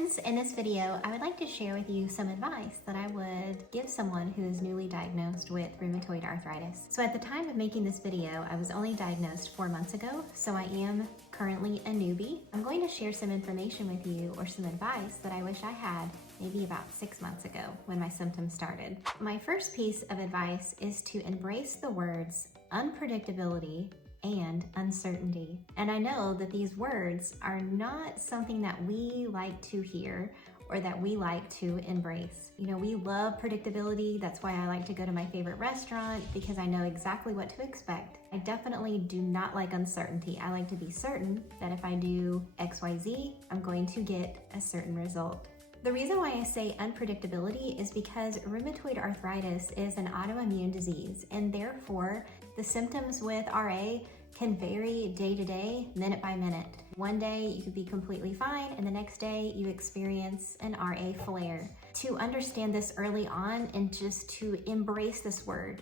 friends, in this video, I would like to share with you some advice that I would give someone who is newly diagnosed with rheumatoid arthritis. So at the time of making this video, I was only diagnosed 4 months ago, so I am currently a newbie. I'm going to share some information with you or some advice that I wish I had maybe about 6 months ago when my symptoms started. My first piece of advice is to embrace the words unpredictability and uncertainty. And I know that these words are not something that we like to hear or that we like to embrace. You know, we love predictability. That's why I like to go to my favorite restaurant, because I know exactly what to expect. I definitely do not like uncertainty. I like to be certain that if I do XYZ, I'm going to get a certain result. The reason why I say unpredictability is because rheumatoid arthritis is an autoimmune disease, and therefore the symptoms with RA can vary day to day, minute by minute. One day you could be completely fine, and the next day you experience an RA flare. To understand this early on and just to embrace this word,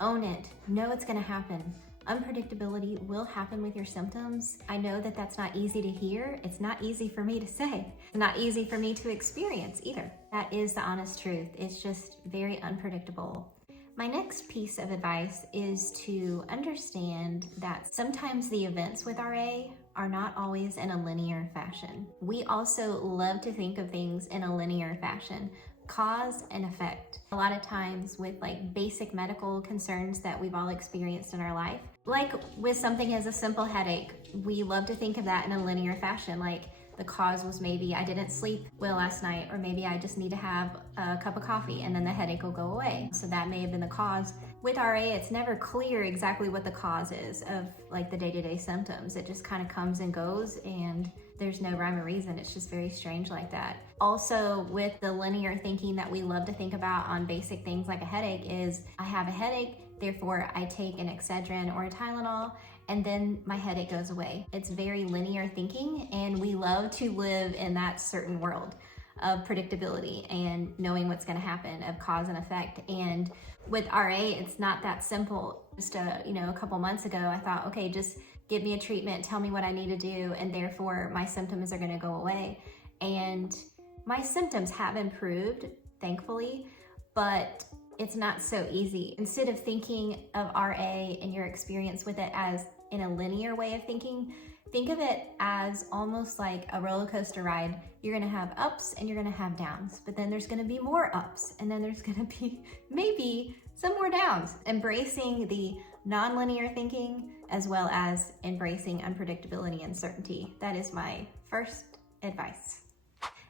own it, know it's gonna happen. Unpredictability will happen with your symptoms. I know that that's not easy to hear. It's not easy for me to say. It's not easy for me to experience either. That is the honest truth. It's just very unpredictable. My next piece of advice is to understand that sometimes the events with RA are not always in a linear fashion. We also love to think of things in a linear fashion. Cause and effect. A lot of times with like basic medical concerns that we've all experienced in our life, like with something as a simple headache, we love to think of that in a linear fashion. Like the cause was maybe I didn't sleep well last night, or maybe I just need to have a cup of coffee and then the headache will go away. So that may have been the cause. With RA, it's never clear exactly what the cause is of like the day-to-day symptoms. It just kind of comes and goes, and there's no rhyme or reason. It's just very strange like that. Also, with the linear thinking that we love to think about on basic things like a headache is, I have a headache, therefore I take an Excedrin or a Tylenol, and then my headache goes away. It's very linear thinking, and we love to live in that certain world of predictability and knowing what's gonna happen, of cause and effect. And with RA, it's not that simple. Just a couple months ago, I thought, okay, just give me a treatment, tell me what I need to do, and therefore my symptoms are gonna go away. And my symptoms have improved, thankfully, but it's not so easy. Instead of thinking of RA and your experience with it as in a linear way of thinking, think of it as almost like a roller coaster ride. You're gonna have ups and you're gonna have downs, but then there's gonna be more ups, and then there's gonna be maybe some more downs. Embracing the non-linear thinking as well as embracing unpredictability and uncertainty. That is my first advice.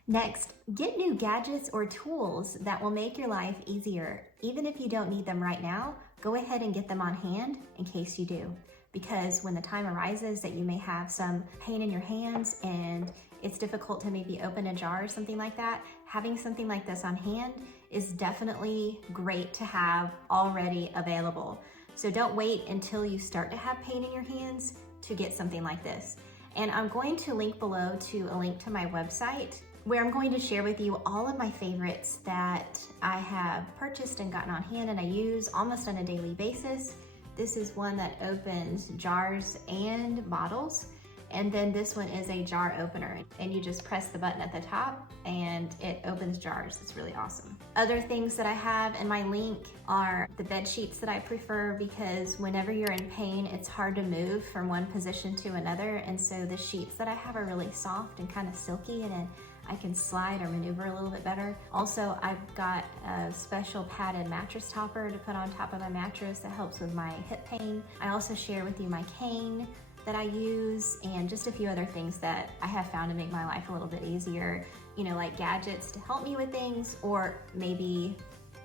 Next, get new gadgets or tools that will make your life easier. Even if you don't need them right now, go ahead and get them on hand in case you do. Because when the time arises that you may have some pain in your hands and it's difficult to maybe open a jar or something like that, having something like this on hand is definitely great to have already available. So don't wait until you start to have pain in your hands to get something like this. And I'm going to link below to a link to my website, where I'm going to share with you all of my favorites that I have purchased and gotten on hand and I use almost on a daily basis. This is one that opens jars and bottles. And then this one is a jar opener, and you just press the button at the top and it opens jars. It's really awesome. Other things that I have in my link are the bed sheets that I prefer, because whenever you're in pain, it's hard to move from one position to another. And so the sheets that I have are really soft and kind of silky, and I can slide or maneuver a little bit better. Also, I've got a special padded mattress topper to put on top of my mattress that helps with my hip pain. I also share with you my cane that I use, and just a few other things that I have found to make my life a little bit easier, like gadgets to help me with things, or maybe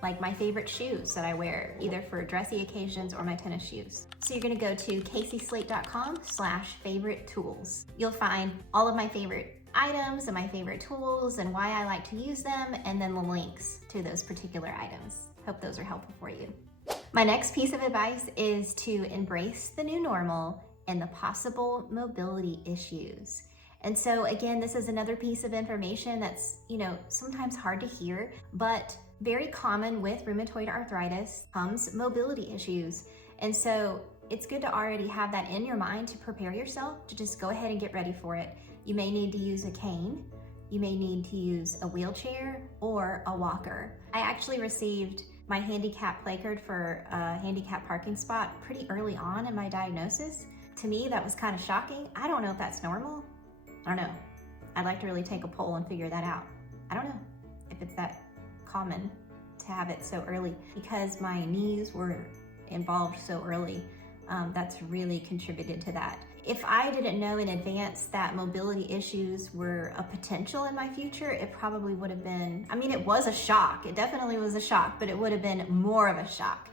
like my favorite shoes that I wear, either for dressy occasions or my tennis shoes. So you're gonna go to caseyslate.com/favorite tools. You'll find all of my favorite items and my favorite tools and why I like to use them, and then the links to those particular items. Hope those are helpful for you. My next piece of advice is to embrace the new normal and the possible mobility issues. And so again, this is another piece of information that's, sometimes hard to hear, but very common with rheumatoid arthritis comes mobility issues. And so it's good to already have that in your mind to prepare yourself to just go ahead and get ready for it. You may need to use a cane you may need to use a wheelchair or a walker. I actually received my handicap placard for a handicap parking spot pretty early on in my diagnosis. To me, that was kind of shocking. I don't know if that's normal. I don't know. I'd like to really take a poll and figure that out. I don't know if it's that common to have it so early. Because my knees were involved so early, that's really contributed to that. If I didn't know in advance that mobility issues were a potential in my future, it probably would have been, I mean, it was a shock. It definitely was a shock, but it would have been more of a shock.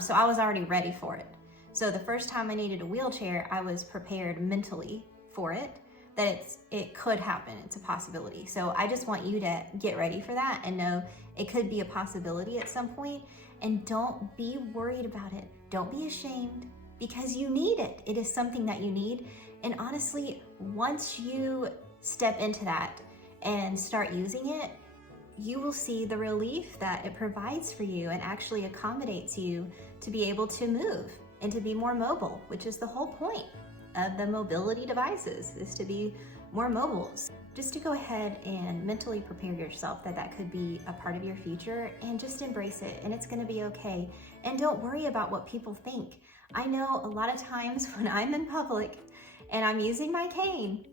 So I was already ready for it. So the first time I needed a wheelchair, I was prepared mentally for it, that it could happen. It's a possibility. So I just want you to get ready for that and know it could be a possibility at some point. And don't be worried about it. Don't be ashamed, because you need it. It is something that you need. And honestly, once you step into that and start using it, you will see the relief that it provides for you and actually accommodates you to be able to move and to be more mobile, which is the whole point of the mobility devices, is to be more mobile. Just to go ahead and mentally prepare yourself that that could be a part of your future, and just embrace it, and it's gonna be okay. And don't worry about what people think. I know a lot of times when I'm in public and I'm using my cane,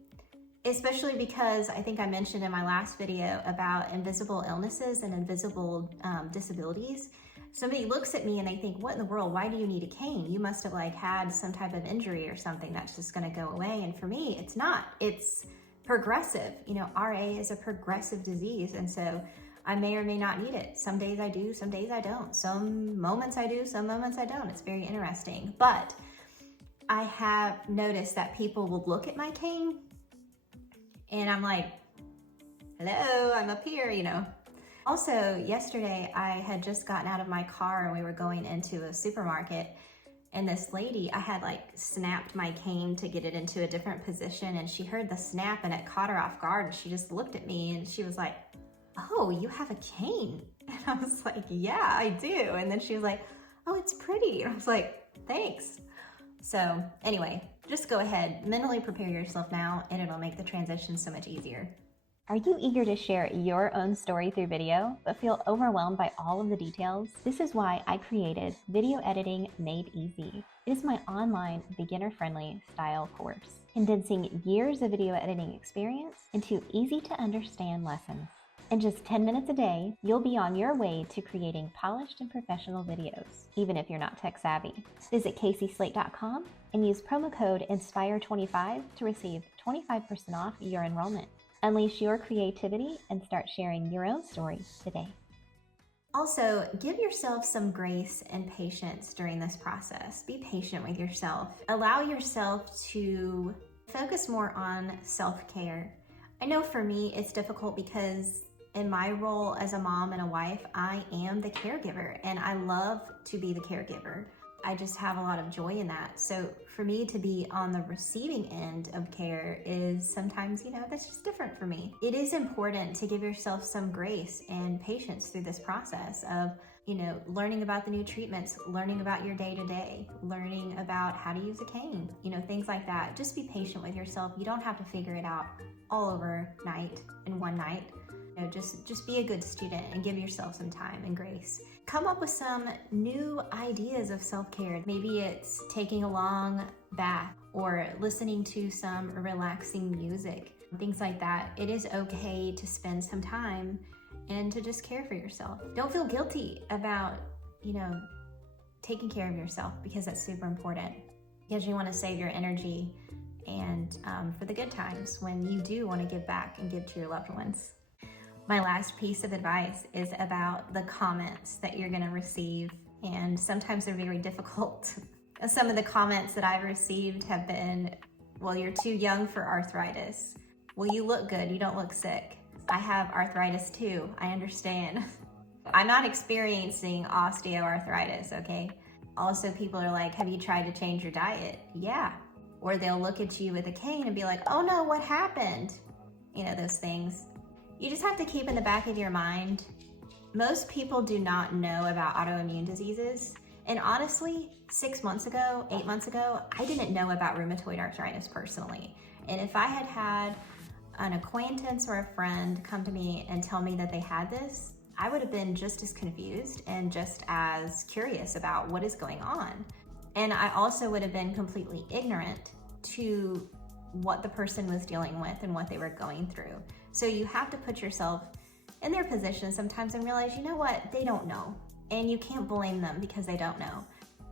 especially because I think I mentioned in my last video about invisible illnesses and invisible disabilities, somebody looks at me and they think, what in the world, why do you need a cane? You must have like had some type of injury or something that's just gonna go away. And for me, it's not, it's progressive. You know, RA is a progressive disease. And so I may or may not need it. Some days I do, some days I don't. Some moments I do, some moments I don't. It's very interesting. But I have noticed that people will look at my cane and I'm like, hello, I'm up here, you know. Also, yesterday I had just gotten out of my car and we were going into a supermarket, and this lady, I had like snapped my cane to get it into a different position, and she heard the snap and it caught her off guard, and she just looked at me and she was like, oh, you have a cane? And I was like, yeah, I do. And then she was like, oh, it's pretty. And I was like, thanks. So anyway, just go ahead, mentally prepare yourself now, and it'll make the transition so much easier. Are you eager to share your own story through video, but feel overwhelmed by all of the details? This is why I created Video Editing Made Easy. It is my online, beginner-friendly style course, condensing years of video editing experience into easy-to-understand lessons. In just 10 minutes a day, you'll be on your way to creating polished and professional videos, even if you're not tech savvy. Visit CaseySlate.com and use promo code INSPIRE25 to receive 25% off your enrollment. Unleash your creativity and start sharing your own story today. Also, give yourself some grace and patience during this process. Be patient with yourself. Allow yourself to focus more on self-care. I know for me, it's difficult because in my role as a mom and a wife, I am the caregiver, and I love to be the caregiver. I just have a lot of joy in that. So for me to be on the receiving end of care is sometimes, you know, that's just different for me. It is important to give yourself some grace and patience through this process of, you know, learning about the new treatments, learning about your day-to-day, learning about how to use a cane, you know, things like that. Just be patient with yourself. You don't have to figure it out all overnight in one night. You know, just be a good student and give yourself some time and grace. Come up with some new ideas of self-care. Maybe it's taking a long bath or listening to some relaxing music, things like that. It is okay to spend some time and to just care for yourself. Don't feel guilty about, you know, taking care of yourself, because that's super important, because you want to save your energy and for the good times when you do want to give back and give to your loved ones. My last piece of advice is about the comments that you're going to receive, and sometimes they're very difficult. Some of the comments that I've received have been, well, you're too young for arthritis. Well, you look good, you don't look sick. I have arthritis too, I understand. I'm not experiencing osteoarthritis, okay? Also, people are like, have you tried to change your diet? Yeah. Or they'll look at you with a cane and be like, oh no, what happened? You know, those things. You just have to keep in the back of your mind, most people do not know about autoimmune diseases. And honestly, 6 months ago, 8 months ago, I didn't know about rheumatoid arthritis personally. And if I had had an acquaintance or a friend come to me and tell me that they had this, I would have been just as confused and just as curious about what is going on. And I also would have been completely ignorant to what the person was dealing with and what they were going through. So you have to put yourself in their position sometimes and realize, you know what, they don't know. And you can't blame them because they don't know.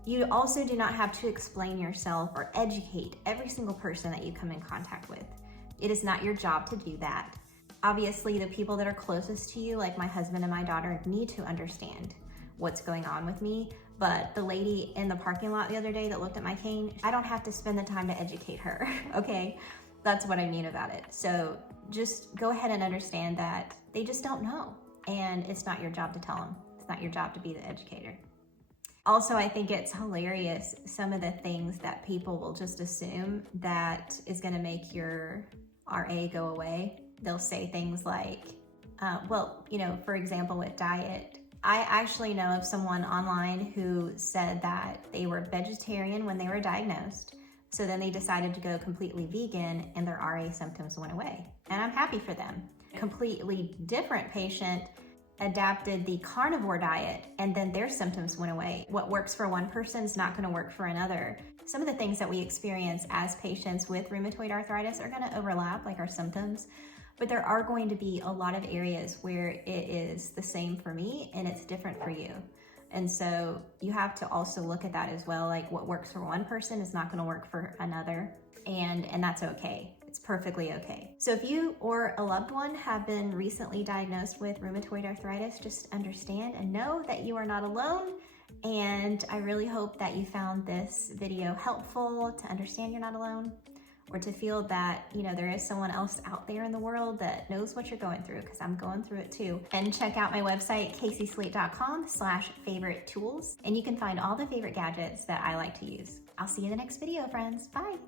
You also do not have to explain yourself or educate every single person that you come in contact with. It is not your job to do that. Obviously, the people that are closest to you, like my husband and my daughter, need to understand what's going on with me. But the lady in the parking lot the other day that looked at my cane, I don't have to spend the time to educate her, okay? That's what I mean about it. So just go ahead and understand that they just don't know. And it's not your job to tell them. It's not your job to be the educator. Also, I think it's hilarious, some of the things that people will just assume that is gonna make your RA go away. They'll say things like, for example, with diet, I actually know of someone online who said that they were vegetarian when they were diagnosed. So then they decided to go completely vegan and their RA symptoms went away. And I'm happy for them. A completely different patient adapted the carnivore diet and then their symptoms went away. What works for one person is not going to work for another. Some of the things that we experience as patients with rheumatoid arthritis are going to overlap, like our symptoms. But there are going to be a lot of areas where it is the same for me and it's different for you. And so you have to also look at that as well. Like what works for one person is not going to work for another. And that's okay. It's perfectly okay. So if you or a loved one have been recently diagnosed with rheumatoid arthritis, just understand and know that you are not alone. And I really hope that you found this video helpful to understand you're not alone, or to feel that, there is someone else out there in the world that knows what you're going through, because I'm going through it too. And check out my website, caseyslate.com/favorite tools, and you can find all the favorite gadgets that I like to use. I'll see you in the next video, friends. Bye.